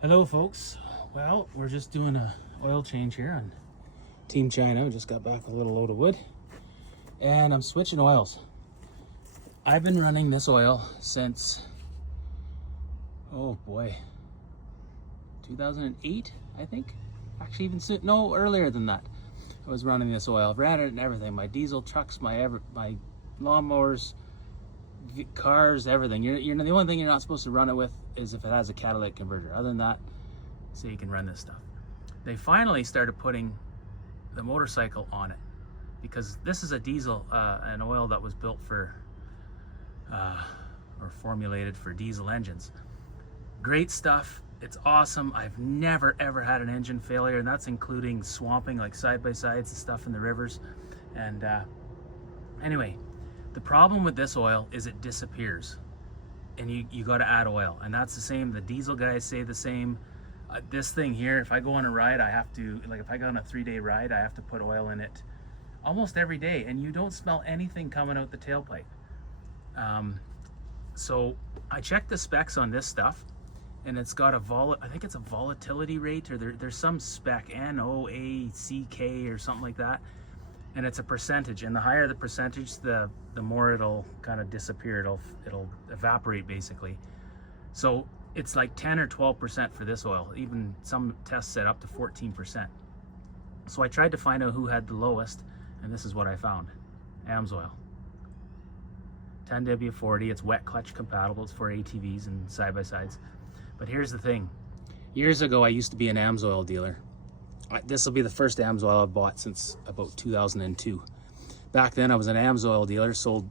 Hello folks. Well, we're just doing a oil change here on Team China. We just got back with a little load of wood and I'm switching oils. I've been running this oil since, oh boy, 2008, I think. Actually even soon, no, earlier than that. I was running this oil. I've ran it and everything. My diesel trucks, my lawnmowers, cars, everything. You're the only thing you're not supposed to run it with is if it has a catalytic converter. Other than that, so you can run this stuff. They finally started putting the motorcycle on it because this is a diesel, an oil that was built for or formulated for diesel engines. Great stuff. It's awesome. I've never ever had an engine failure, and that's including swamping, like side-by-sides and stuff in the rivers. And anyway, the problem with this oil is it disappears, and you got to add oil, and that's the same. The diesel guys say the same. This thing here, if I go on a ride, I have to, like if I go on a 3-day ride, I have to put oil in it almost every day, and you don't smell anything coming out the tailpipe. So I checked the specs on this stuff, and it's got I think it's a volatility rate, or there's some spec, NOACK or something like that, and it's a percentage, and the higher the percentage, the more it'll kind of disappear. It'll evaporate basically. So it's like 10 or 12% for this oil. Even some tests said up to 14%. So I tried to find out who had the lowest, and this is what I found. Amsoil. 10W40, it's wet clutch compatible, it's for ATVs and side-by-sides. But here's the thing. Years ago, I used to be an Amsoil dealer. This will be the first Amsoil I've bought since about 2002. Back then, I was an Amsoil dealer, sold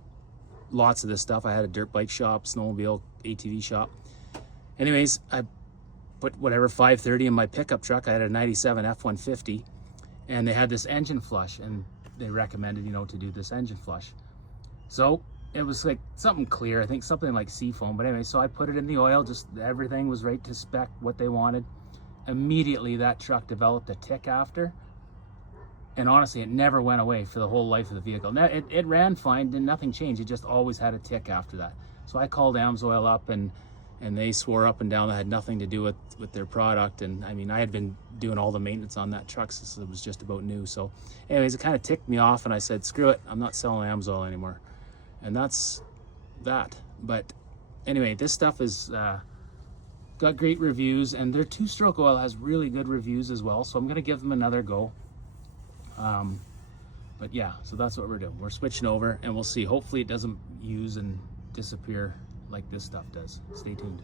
lots of this stuff. I had a dirt bike shop, snowmobile, ATV shop. Anyways, I put whatever 530 in my pickup truck. I had a 97 F-150, and they had this engine flush, and they recommended, to do this engine flush. So it was like something clear, I think something like seafoam. But anyway, so I put it in the oil, just everything was right to spec, what they wanted. Immediately that truck developed a tick after, and honestly it never went away for the whole life of the vehicle. Now it ran fine and nothing changed, it just always had a tick after that. So I called Amsoil up, and they swore up and down that had nothing to do with their product. And I mean, I had been doing all the maintenance on that truck since it was just about new. So anyways, it kind of ticked me off, and I said, screw it, I'm not selling Amsoil anymore. And that's that. But anyway, this stuff is got great reviews, and their 2-stroke oil has really good reviews as well, so I'm gonna give them another go. But yeah, so that's what we're doing. We're switching over, and we'll see. Hopefully it doesn't use and disappear like this stuff does. Stay tuned.